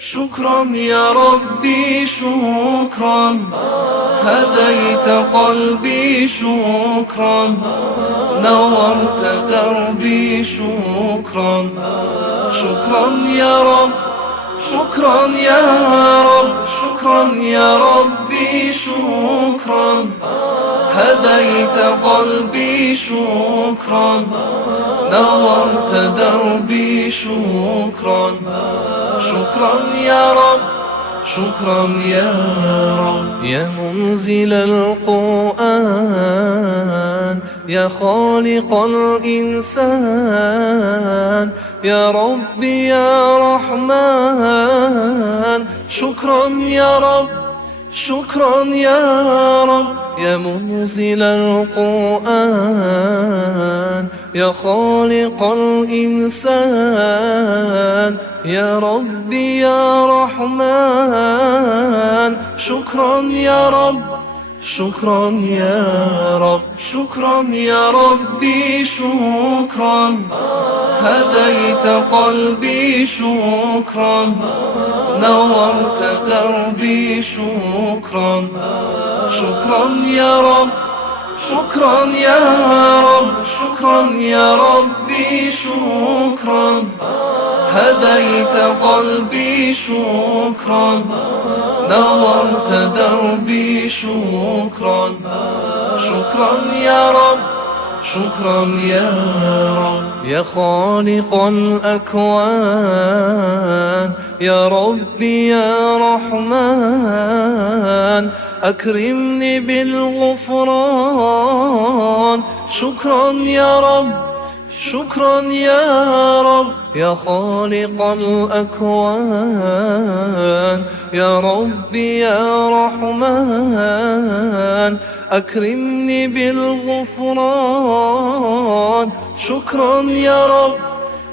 شكرا يا ربي شكرا، هديت قلبي شكرا، نورت دربي شكرا. شكرا يا رب، شكرا يا رب، شكرا يا ربي شكرا، هديت قلبي شكرا، نورت دربي شكرا. شكرا يا رب، شكرا يا رب. يا منزل القرآن، يا خالق الإنسان، يا ربي يا رحمن، شكرا يا رب، شكرا يا رب. يا منزل القرآن، يا خالق الإنسان، يا ربي يا رحمن، شكرا يا رب، شكرا يا رب. شكرا يا ربي شكرا، هديت قلبي شكرا، نورت دربي شكرا. شكرا يا رب، شكرا يا رب، شكرا يا ربي شكرا، هديت قلبي شكرا، نورت دربي شكرا. شكرا يا رب، شكرا يا رب. يا خالق الأكوان، يا ربي يا رحمن، أكرمني بالغفران، شكرا يا رب، شكرا يا رب. يا خالق الأكوان، يا ربي يا رحمن، أكرمني بالغفران، شكرا يا رب،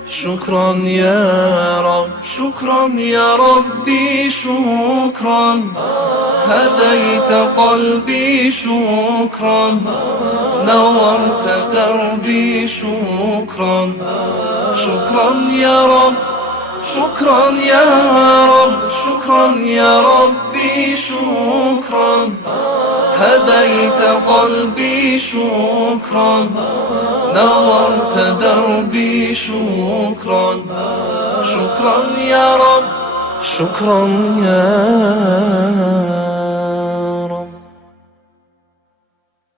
شكرا يا رب. شكرا يا ربي شكرا، هديت قلبي شكرا، نورت دربي شكرا. شكرا يا رب، شكرا يا رب، شكرا يا ربي شكرا، هديت قلبي شكرا، نورت دربي شكرا. شكرا يا رب، شكرا يا